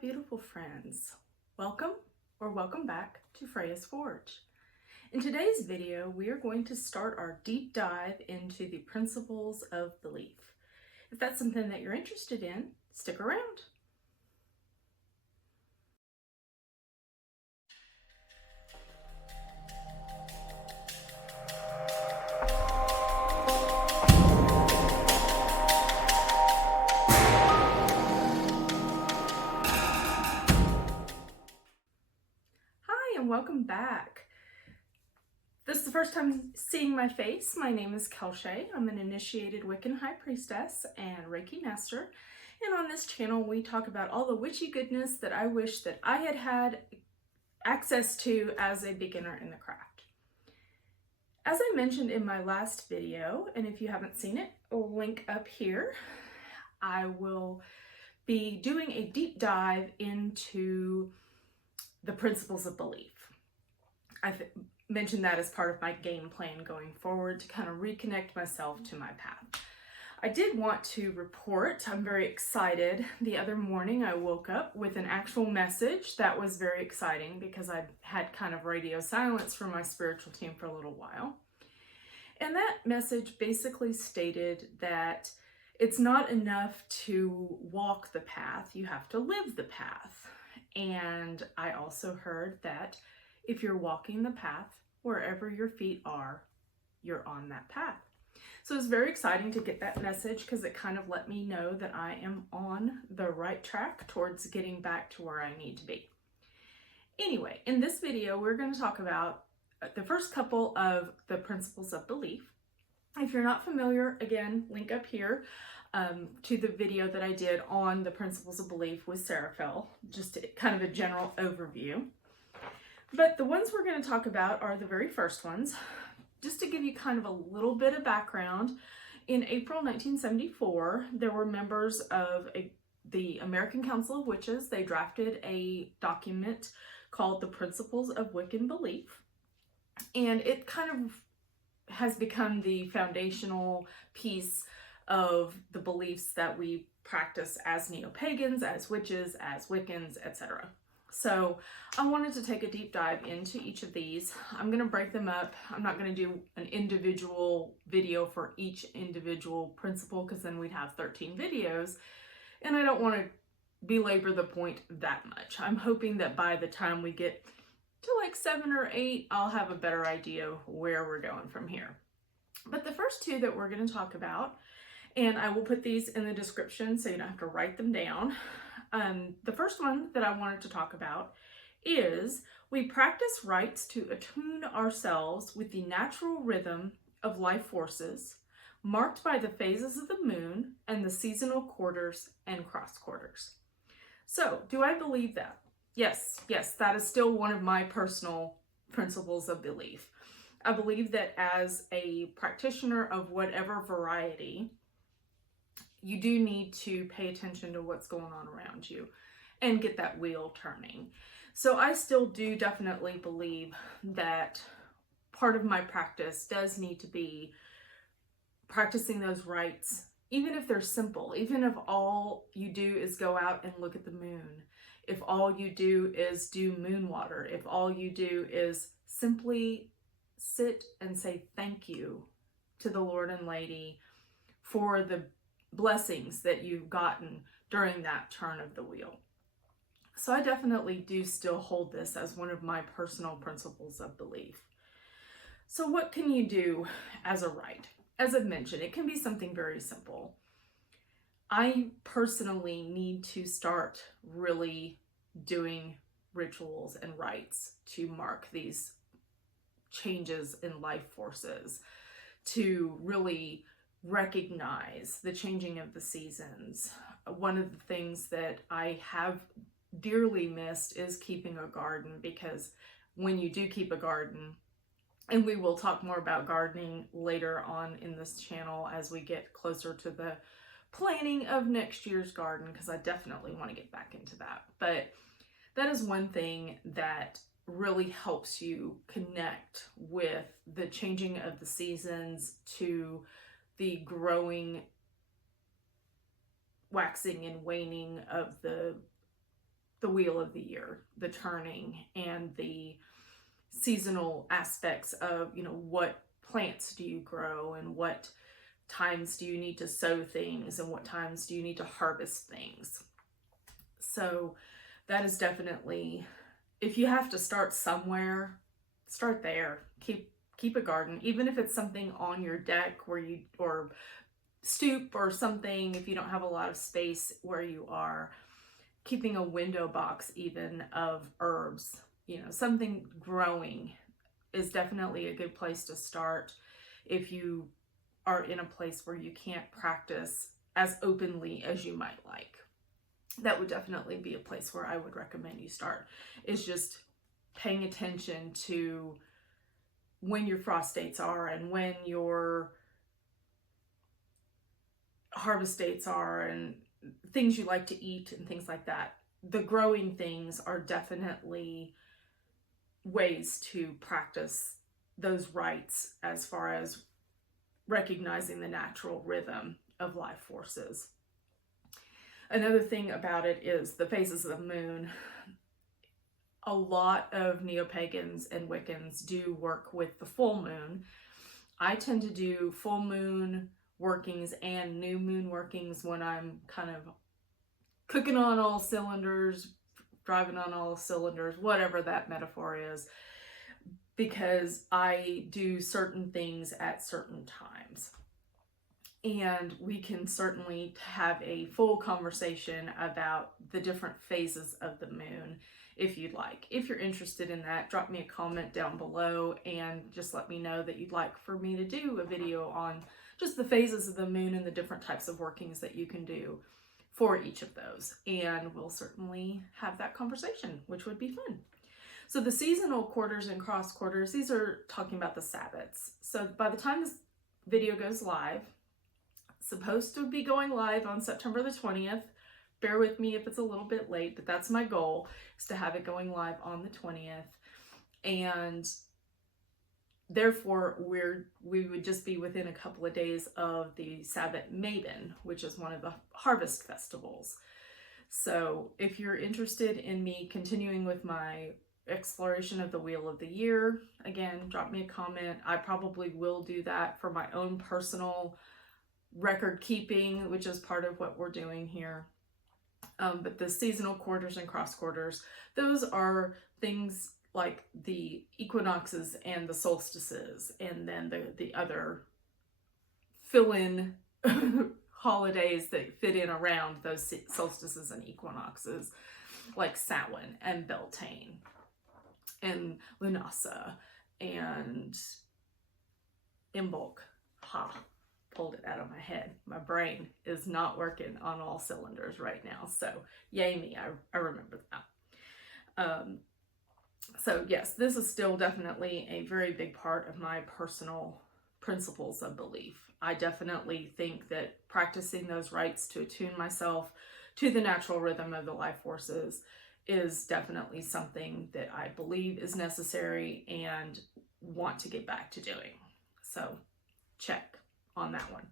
beautiful friends. Welcome or welcome back to Freya's Forge. In today's video, we are going to start our deep dive into the principles of belief. If that's something that you're interested in, stick around. And welcome back. If this is the first time seeing my face, my name is Kelshay. I'm an initiated Wiccan High Priestess and Reiki Master. And on this channel, we talk about all the witchy goodness that I wish that I had had access to as a beginner in the craft. As I mentioned in my last video, and if you haven't seen it, I'll link up here, I will be doing a deep dive into the principles of belief. I've mentioned that as part of my game plan going forward to kind of reconnect myself to my path. I did want to report, I'm very excited. The other morning I woke up with an actual message that was very exciting because I had kind of radio silence from my spiritual team for a little while. And that message basically stated that it's not enough to walk the path, you have to live the path. And I also heard that if you're walking the path, wherever your feet are, you're on that path. So it's very exciting to get that message because it kind of let me know that I am on the right track towards getting back to where I need to be. Anyway, in this video, we're going to talk about the first couple of the principles of belief. If you're not familiar, again, link up here to the video that I did on the principles of belief with Seraphil, just kind of a general overview. But the ones we're going to talk about are the very first ones. Just to give you kind of a little bit of background, in April 1974, there were members of the American Council of Witches. They drafted a document called the Principles of Wiccan Belief. And it kind of has become the foundational piece of the beliefs that we practice as neo-pagans, as witches, as Wiccans, etc. So I wanted to take a deep dive into each of these. I'm going to break them up. I'm not going to do an individual video for each individual principle because then we'd have 13 videos. And I don't want to belabor the point that much. I'm hoping that by the time we get to like 7 or 8, I'll have a better idea where we're going from here. But the first two that we're going to talk about, and I will put these in the description so you don't have to write them down. The first one that I wanted to talk about is we practice rites to attune ourselves with the natural rhythm of life forces marked by the phases of the moon and the seasonal quarters and cross quarters. So, do I believe that? Yes, that is still one of my personal principles of belief. I believe that as a practitioner of whatever variety, you do need to pay attention to what's going on around you and get that wheel turning. So I still do definitely believe that part of my practice does need to be practicing those rites, even if they're simple, even if all you do is go out and look at the moon, if all you do is do moon water, if all you do is simply sit and say thank you to the Lord and Lady for the blessings that you've gotten during that turn of the wheel. So I definitely do still hold this as one of my personal principles of belief. So what can you do as a rite? As I've mentioned, it can be something very simple. I personally need to start really doing rituals and rites to mark these changes in life forces, to really recognize the changing of the seasons. One of the things that I have dearly missed is keeping a garden, because when you do keep a garden, and we will talk more about gardening later on in this channel as we get closer to the planning of next year's garden, because I definitely want to get back into that. But that is one thing that really helps you connect with the changing of the seasons, to the growing, waxing and waning of the the wheel of the year, the turning, and the seasonal aspects of, what plants do you grow, and what times do you need to sow things, and what times do you need to harvest things. So that is definitely, if you have to start somewhere, start there. Keep a garden, even if it's something on your deck or stoop or something. If you don't have a lot of space where you are, keeping a window box even of herbs, something growing is definitely a good place to start if you are in a place where you can't practice as openly as you might like. That would definitely be a place where I would recommend you start, is just paying attention to when your frost dates are and when your harvest dates are, and things you like to eat and things like that. The growing things are definitely ways to practice those rites as far as recognizing the natural rhythm of life forces. Another thing about it is the phases of the moon. A lot of neo-pagans and Wiccans do work with the full moon. I tend to do full moon workings and new moon workings when I'm kind of cooking on all cylinders, driving on all cylinders, whatever that metaphor is, because I do certain things at certain times. And we can certainly have a full conversation about the different phases of the moon if you'd like. If you're interested in that, drop me a comment down below and just let me know that you'd like for me to do a video on just the phases of the moon and the different types of workings that you can do for each of those. And we'll certainly have that conversation, which would be fun. So the seasonal quarters and cross quarters, these are talking about the Sabbats. So by the time this video goes live, supposed to be going live on September the 20th. Bear with me if it's a little bit late, but that's my goal, is to have it going live on the 20th. And therefore, we would just be within a couple of days of the Sabbat Maiden, which is one of the harvest festivals. So if you're interested in me continuing with my exploration of the Wheel of the Year, again, drop me a comment. I probably will do that for my own personal record keeping, which is part of what we're doing here. But the seasonal quarters and cross quarters, those are things like the equinoxes and the solstices, and then the other fill-in holidays that fit in around those solstices and equinoxes, like Samhain and Beltane and Lunasa and Imbolc. Pulled it out of my head. My brain is not working on all cylinders right now, so yay me, I remember that. So yes, this is still definitely a very big part of my personal principles of belief. I definitely think that practicing those rites to attune myself to the natural rhythm of the life forces is definitely something that I believe is necessary and want to get back to doing. So check on that one.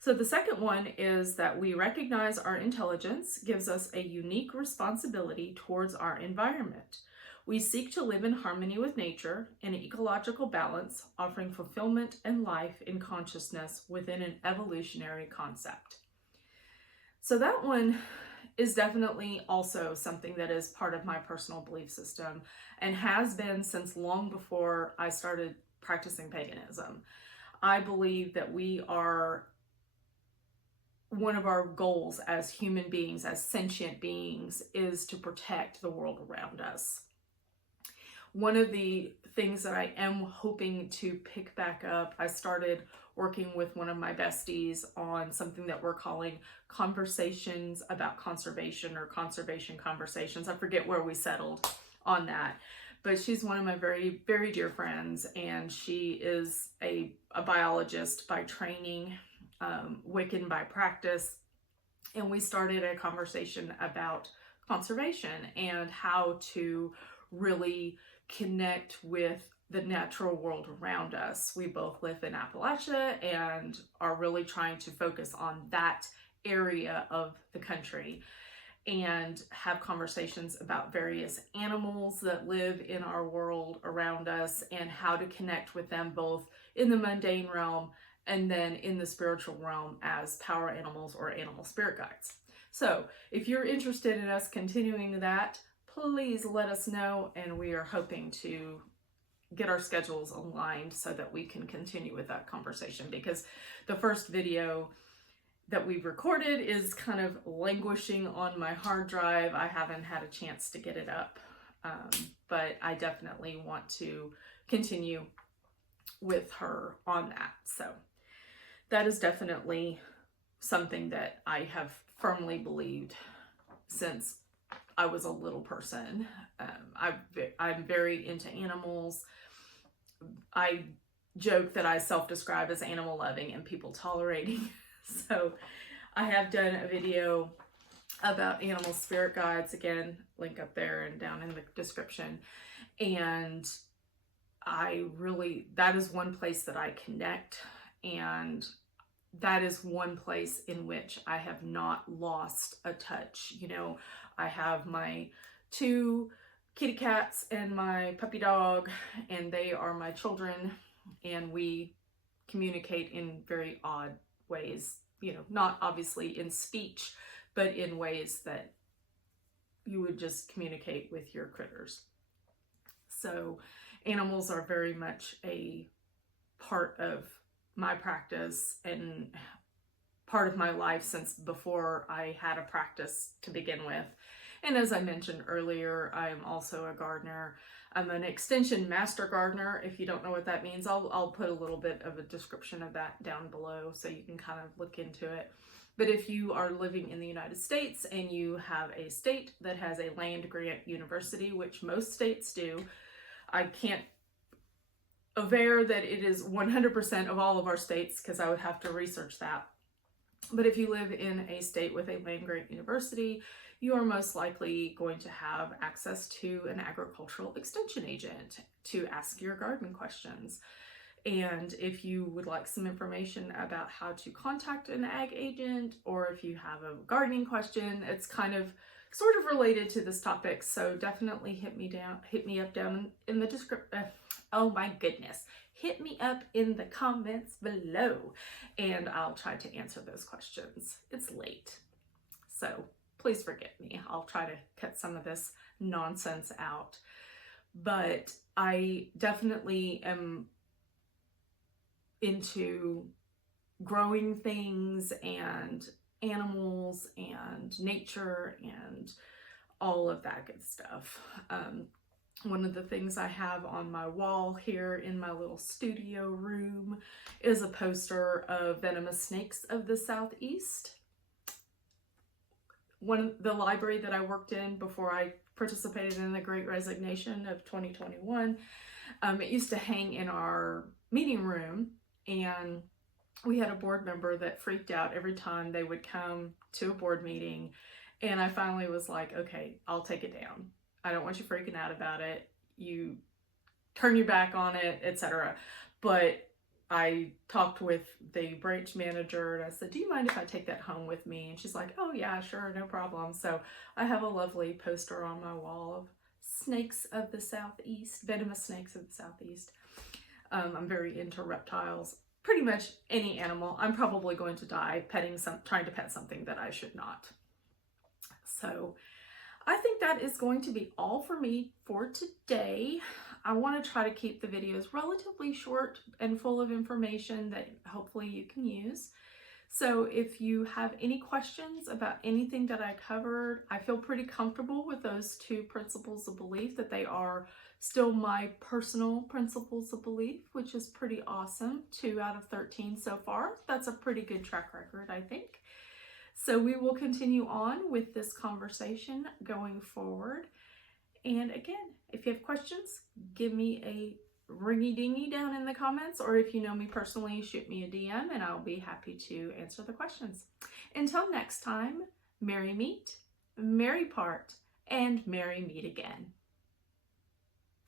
So the second one is that we recognize our intelligence gives us a unique responsibility towards our environment. We seek to live in harmony with nature, in ecological balance, offering fulfillment and life in consciousness within an evolutionary concept. So that one is definitely also something that is part of my personal belief system and has been since long before I started practicing paganism. I believe that one of our goals as human beings, as sentient beings, is to protect the world around us. One of the things that I am hoping to pick back up, I started working with one of my besties on something that we're calling conversations about conservation, or conservation conversations. I forget where we settled on that. But she's one of my very, very dear friends, and she is a biologist by training, Wiccan by practice. And we started a conversation about conservation and how to really connect with the natural world around us. We both live in Appalachia and are really trying to focus on that area of the country. and have conversations about various animals that live in our world around us and how to connect with them both in the mundane realm and then in the spiritual realm as power animals or animal spirit guides. So if you're interested in us continuing that, please let us know, and we are hoping to get our schedules aligned so that we can continue with that conversation, because the first video that we've recorded is kind of languishing on my hard drive. I haven't had a chance to get it up, but I definitely want to continue with her on that. So that is definitely something that I have firmly believed since I was a little person. I'm very into animals. I joke that I self-describe as animal loving and people tolerating. So I have done a video about animal spirit guides, again, link up there and down in the description. And that is one place that I connect, and that is one place in which I have not lost a touch. You know, I have my 2 kitty cats and my puppy dog, and they are my children, and we communicate in very odd ways, you know, not obviously in speech, but in ways that you would just communicate with your critters. So animals are very much a part of my practice and part of my life since before I had a practice to begin with. And as I mentioned earlier, I'm also a gardener. I'm an extension master gardener. If you don't know what that means, I'll put a little bit of a description of that down below so you can kind of look into it. But if you are living in the United States and you have a state that has a land grant university, which most states do, I can't aver that it is 100% of all of our states because I would have to research that. But if you live in a state with a land grant university, you are most likely going to have access to an agricultural extension agent to ask your garden questions. And if you would like some information about how to contact an ag agent, or if you have a gardening question, it's kind of sort of related to this topic. So definitely hit me up down in the description. Oh my goodness. Hit me up in the comments below and I'll try to answer those questions. It's late, so please forgive me. I'll try to cut some of this nonsense out. But I definitely am into growing things and animals and nature and all of that good stuff. One of the things I have on my wall here in my little studio room is a poster of venomous snakes of the Southeast. The library that I worked in before I participated in the Great Resignation of 2021, it used to hang in our meeting room, and we had a board member that freaked out every time they would come to a board meeting, and I finally was like, okay, I'll take it down. I don't want you freaking out about it. You turn your back on it, etc. But I talked with the branch manager and I said, do you mind if I take that home with me? And she's like, oh yeah, sure, no problem. So I have a lovely poster on my wall of snakes of the Southeast, venomous snakes of the Southeast. I'm very into reptiles. Pretty much any animal. I'm probably going to die trying to pet something that I should not. So I think that is going to be all for me for today. I want to try to keep the videos relatively short and full of information that hopefully you can use. So if you have any questions about anything that I covered, I feel pretty comfortable with those 2 principles of belief, that they are still my personal principles of belief, which is pretty awesome. 2 out of 13 so far. That's a pretty good track record, I think. So we will continue on with this conversation going forward. And again, if you have questions, give me a ringy dingy down in the comments, or if you know me personally, shoot me a DM and I'll be happy to answer the questions. Until next time, merry meet, merry part, and merry meet again.